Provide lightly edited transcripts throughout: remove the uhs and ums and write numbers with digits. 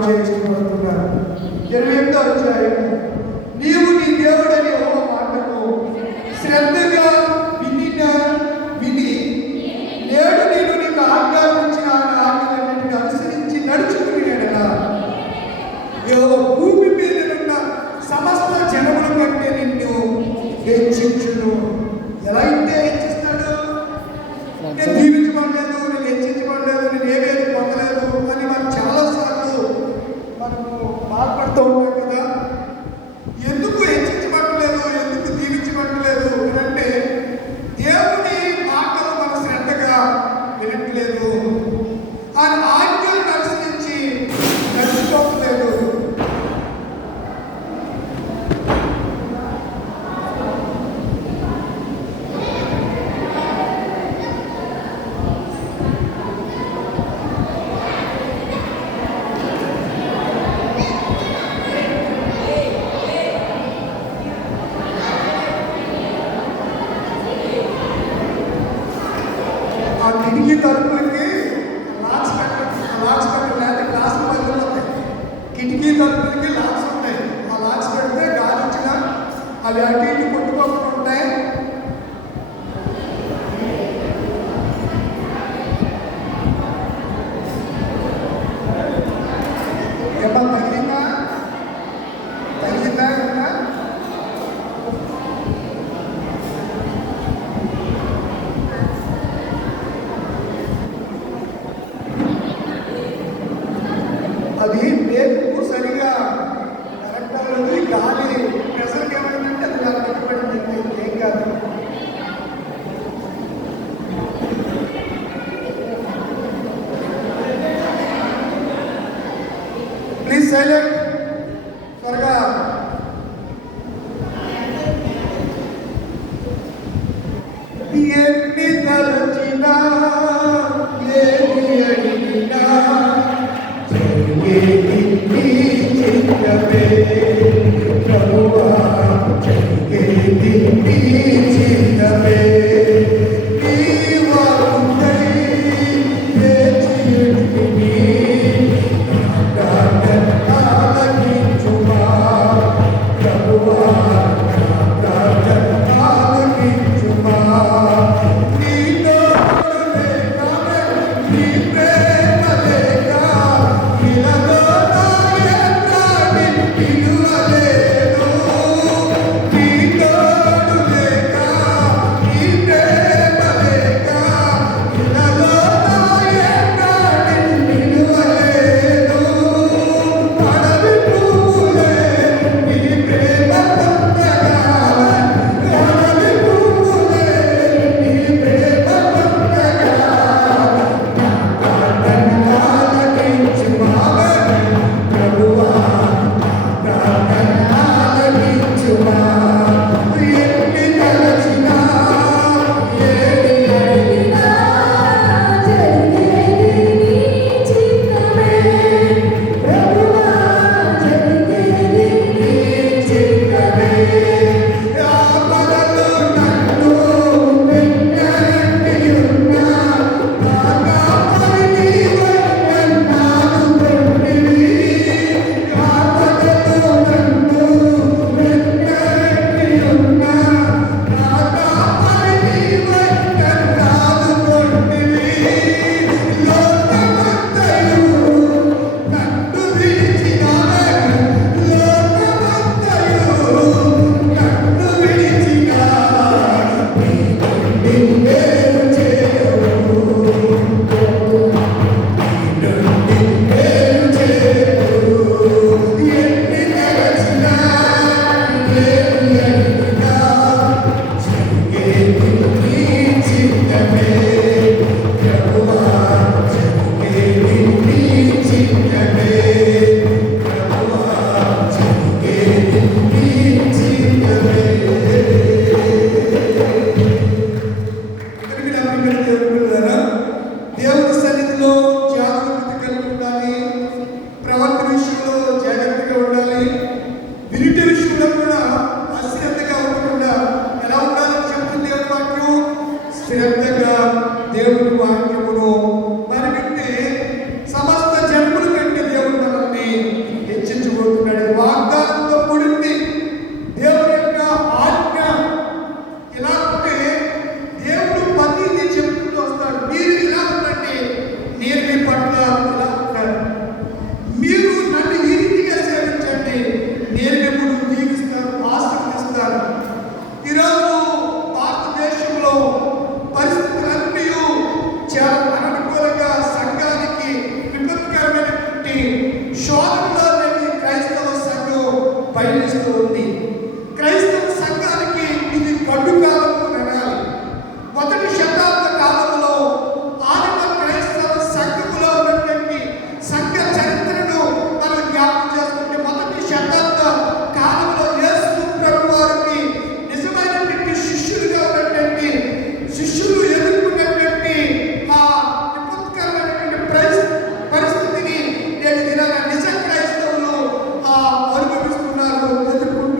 ఇష్టపడుతున్నారు. 28వ అధ్యాయము, నీవు నీ దేవుడని యెహోవా మాటను శ్రద్ధగా విని నేడు నేను నీకు ఆజ్ఞాపించిన ఆజ్ఞలన్నిటిని అనుసరించి నడుచుకుని ఎడలా భూమి మీద ఉన్న సమస్త జనముల కంటే నిన్ను హెచ్చించును. ఎలా అయితే హెచ్చిస్తాడు? నేను దీవించబడలేదు, నేను హెచ్చించబడలేదు, నేను ఏమేమి పొందలేదు అని మనం చాలాసార్లు మనము బాధపడుతూ ఉంటాం కదా. ఎందుకు హెచ్చించబడలేదు, ఎందుకు దీవించబడలేదు అని అంటే దేవుని మాటలు మన శ్రద్ధగా వినట్లేదు, ఆయన ఆజ్ఞలను అనుసరించి నడుచుకోవట్లేదు. ఆ కిటికీ తలుపులకి లాక్స్ పెట్టడం లేదా గ్లాసులు పగిలిపోతాయి. కిటికీ తలుపులకి లాక్స్ ఉంటాయి. ఆ లాక్స్ పెడితే గాలి వచ్చినా అవి అటు ఇటు కొట్టుకోకుండా ఉంటాయి. ఏమన్నా తగిలిందా ఏమన్నా? అది రేపు సరిగా కరెక్ట్ అవ్వదు. గాలి ప్రెషర్కి ఏమైందంటే అది నాకు కట్టుబడింది, ఏం కాదు. ప్లీజ్ సైలెంట్ త్వరగా. ఎన్ని తలచినా ఏది అడిగినా పయనిస్తూ ఉంది. క్రైస్తవ సంఘానికి ఇది గడ్డు కాలం వినాలి. మొదటి శతాబ్ద కాలంలో ఆదిమ క్రైస్తవ సంఘములో ఉన్నటువంటి సంఘ చరిత్రను మనం జ్ఞాపకం చేసుకుంటే మొదటి శతాబ్ద కాలంలో యేసు ప్రభు వారికి నిజమైనటువంటి శిష్యులుగా ఉన్నటువంటి శిష్యులు ఎదుర్కొన్నటువంటి ఆ విపత్కరమైనటువంటి పరిస్థితిని నేటి దినాన నిజ క్రైస్తవులు అనుభవిస్తున్నారు, ఎదుర్కొంటున్నారు.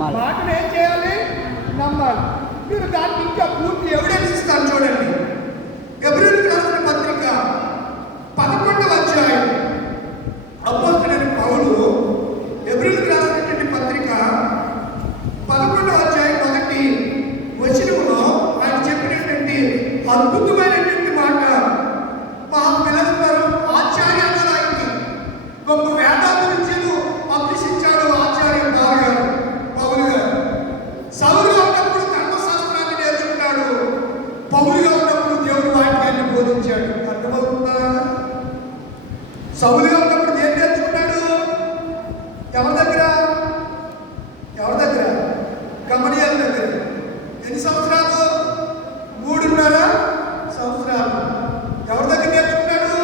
మాటను ఏం చేయాలి? నమ్మాలి. మీరు దానికి ఇంకా పూర్తి ఎవిడెన్స్ ఇస్తాను చూడండి. హెబ్రీయులకు రాసిన పత్రిక 11వ అధ్యాయం. అపోస్తలుడైన పౌలు హెబ్రీయులకు రాసినటువంటి పత్రిక 11వ అధ్యాయం 1వ వచనంలో ఆయన చెప్పినటువంటి అద్భుతమైనటువంటి మాట. పిలుస్తారు ఆచార్య అన్నారాయన్ని. గొప్ప వేదాంతులను అభ్యసించాడు ఆచార్య పౌలు గారు. సౌలుగా ఉన్నప్పుడు ధర్మశాస్త్రాన్ని నేర్చుకున్నాడు. పౌలుగా ఉన్నప్పుడు దేవుని వాక్యాన్ని బోధించాడు. అర్థమవుతుందా? సౌలుగా ఉన్నప్పుడు ఏం నేర్చుకున్నాడు? ఎవరి దగ్గర? గమనియాల దగ్గర. ఎన్ని సంవత్సరాలు? 3.5 సంవత్సరాలు. ఎవరి దగ్గర నేర్చుకున్నాడు?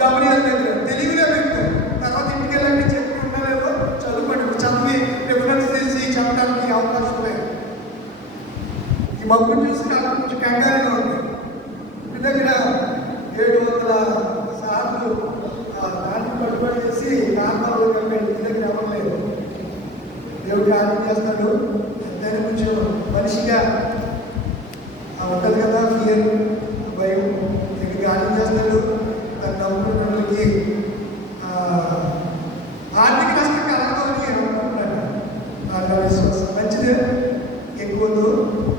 గమనియాల దగ్గర. తెలుగులో పెట్టు. తర్వాత ఇంటికి వెళ్ళండి చెప్పుకుంటారేమో చదువుకోండి. చదివి రిఫరెన్స్ చేసి చెప్పడానికి అవకాశం లేదు. ఈ మగ్గును చూసి నాకు కొంచెం కంగారుగా ఉంది. ఇంటి దగ్గర 700 సార్లు దాన్ని పట్టుబడి చేసి నార్మల్ ఇంటి దగ్గర అవ్వలేదు. దేవుడు కార్యం చేస్తాడు. దాన్ని కొంచెం మనిషిగా ఉంటుంది కదా, ఫియర్, భయం. దేవుడు కార్యం చేస్తాడు. దాన్ని నమ్ముకున్న వాళ్ళకి ఆర్థిక నష్టం కలగదని అనుకుంటున్నాను. నా విశ్వాసం మంచిదే. ఎక్కువ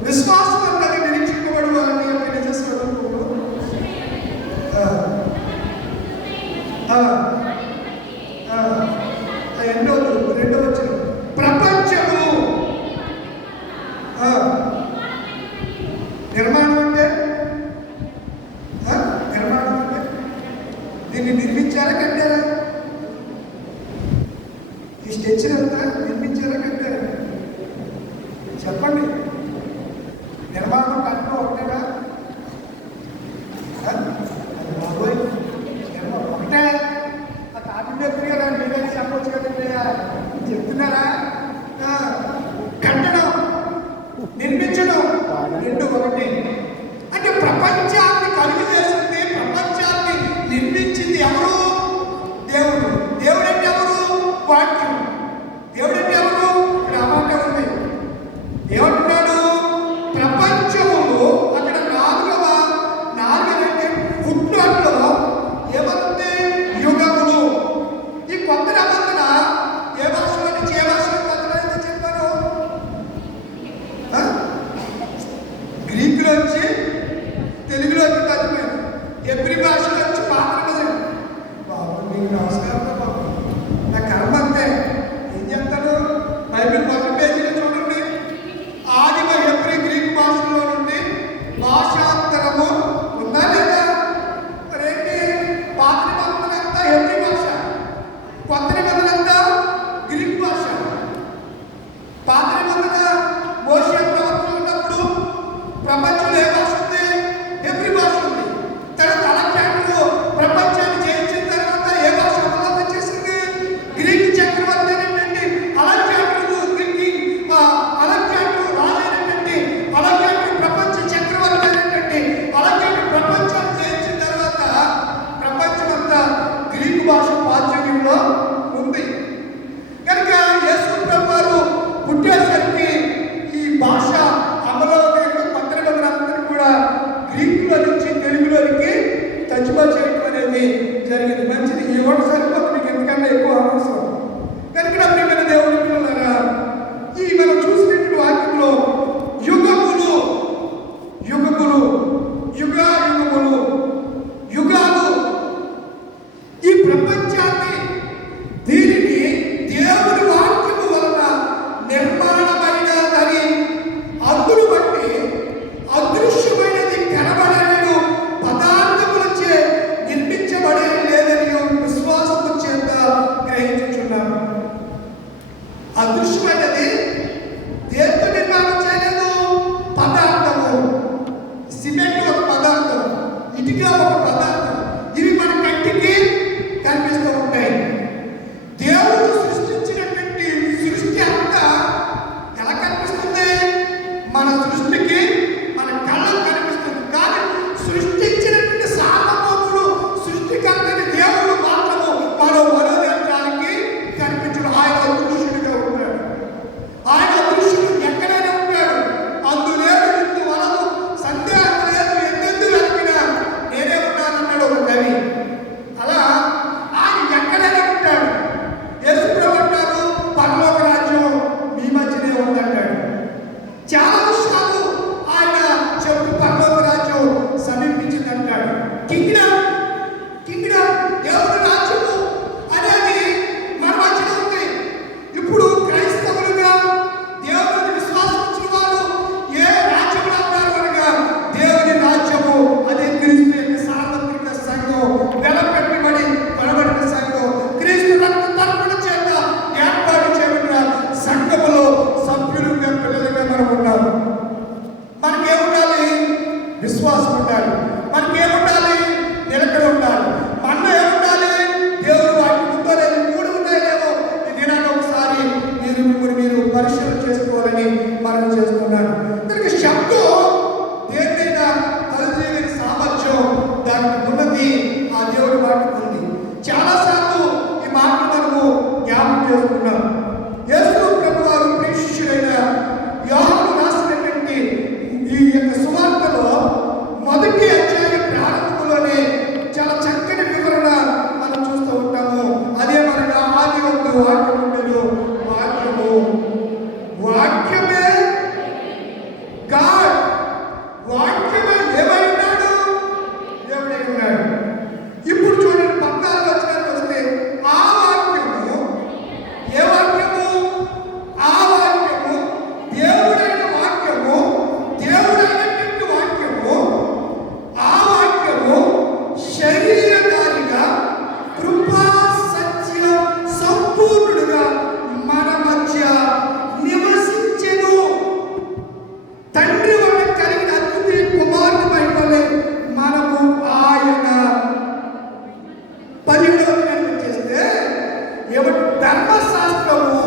విశ్వాసం అంటారు నిరీక్షింపబడు అని నిజస్వరూపంలో రెండో వచ్చిన ప్రపంచము నిర్మాణం అంటే దీన్ని నిర్మించారా కట్టారా? ఈ స్టెచర్ అంతా నిర్మించారా కట్టారా? చెప్పండి. నిర్మాణం కట్టడం ఒకటేనా? బాబోయ్ ఒకటే. ఆ కార్మికులు కదా మీరే చెప్పవచ్చు కదండి. చెప్తున్నారా? కట్టడం, నిర్మించడం రెండు ఒకటి. అంటే ప్రపంచాన్ని కలుగు చేసింది, ప్రపంచాన్ని నిర్మించింది ఎవరు? దేవుడు. దేవుడు అంటే ఎవరు? వాక్యం. దేవుడు అంటే ఎవరు? ఇక్కడ అమాట ఉంది. ఏమంటున్నాడు? ప్రపంచములు అక్కడ నాలుగంటే ఫుట్నోట్లో ఏమంటే యుగములు. ఈ కొత్త నిబంధన ఏ భాషలో నుంచి ఏ భాషలో కొత్త అయితే చెప్పారు? గ్రీకులోంచి తెలుగులోకి తగ్గిపోయారు. ఎవ్రీ భాషలో వచ్చి పాత నిబంధన. బాబు మీకు నమస్కారం బాబు. నా కర్మ అంతే. ఏం చెప్తాను? బైబిల్ మొదటి పేజీలో చూడండి. ఆదిమ ఎవ్రీ గ్రీక్ భాషలో నుండి భాషాంతరము ఉందా లేదా? మరేంటి? పాత నిబంధన అంతా ఎవ్రీ భాష, కొత్త నిబంధన అంతా గ్రీక్ భాష. పాత నిబంధన మోషే ప్రవక్త ఉన్నప్పుడు ప్రపంచంలో ఏ భాష ఉంది? ఎవ్రీ భాష ఉంది. తర్వాత అలెగ్జాండర్ ప్రపంచాన్ని జయించిన తర్వాత ఏ భాష అమలు చేసింది? గ్రీక్ చక్రవర్తి అయినటువంటి అలెగ్జాండర్ రాజైనటువంటి అలెగ్జాండర్ ప్రపంచ చక్రవర్తి అయినటువంటి అలెగ్జాండర్ ప్రపంచాన్ని జయించిన తర్వాత ప్రపంచమంతా గ్రీకు భాష ప్రాచుర్యంలో ఉంది. కనుక యేసు ప్రభువు పుట్టేసరికి ఈ భాష అమలు కొత్త నిబంధనలందరూ కూడా గ్రీకులో నుంచి తెలుగులోనికి తర్జుమా చేయడం అనేది జరిగింది. మంచిది. ఈ ఒకసారి మీకు ఎందుకంటే ఎక్కువ అవసరం. కనుక ప్రియమైన దేవుని పిల్లలారా, ఈ మనం చూసినటువంటి వాక్యంలో యుగములు, యుగాలు ఈ ప్రపంచాన్ని దీనిని దేవుని వాక్యము వలన నిర్మాణమైనదని అందును బట్టి అదృశ్యమైనది కనబడలేదు పదార్థములచే నిర్మించబడే లేదని విశ్వాసము చేత గ్రహించుచున్నాను. అదృశ్యమైనది దేంతో నిర్మాణం చేయలేదు? పదార్థము. సిమెంట్ ఒక పదార్థం, ఇటుక ఒక పదార్థం. ఇవి మన కంటికి కనిపిస్తూ ఉంటాయి. దేవుడు సృష్టించినటువంటి సృష్టి అంతా ఎలా కనిపిస్తుంది? మన సృష్టికి మన కళ్ళకు కనిపిస్తుంది. కానీ సృష్టించినటువంటి సార్వభౌముడు సృష్టికర్తని దేవుడు మాత్రము మరో వనోనేత్రానికి కనిపించడం. ఆయన అదృశ్యుడిగా ఉంటాడు. పరిశీలన చేసుకోవాలని మనం చేస్తున్నాను. కనుక శబ్దం దేన్నైనా కలిగే సామర్థ్యం దానికి ఉన్నది, ఆ దేవుడి వాటికి ఉంది. చాలాసార్లు ఈ మాట మనము జ్ఞాపకం చేసుకున్నాం. యేసు ప్రభు వారు ప్రేషితుడైన యోహాను రాసినటువంటి ఈ యొక్క సువార్తలో మొదటి అధ్యాయ ప్రారంభంలోనే చాలా చక్కని వివరణ మనం చూస్తూ ఉంటాము. అదే మనగా ఆది ఒక వాక్యం ఉండేది, వాక్యము, వాక్యమే గాడ్, వాక్యమే ఏమైనాడు, దేవుడై ఉన్నాడు. ఇప్పుడు చూడండి 14 వచనానికి వస్తే ఆ వాక్యము, ఏ వాక్యము? ఆ వాక్యము దేవుడైన వాక్యము, దేవుడైనటువంటి వాక్యము. ఆ వాక్యము శరీరధారిగా కృపా సత్య సంపూర్ణుడుగా మన మధ్య నివసించెను. తండ్రి వల్ల కలిగిన అద్భుత కుమారుని బయటలే మనము ఆయన 17వ వచ్చేస్తే ధర్మశాస్త్రము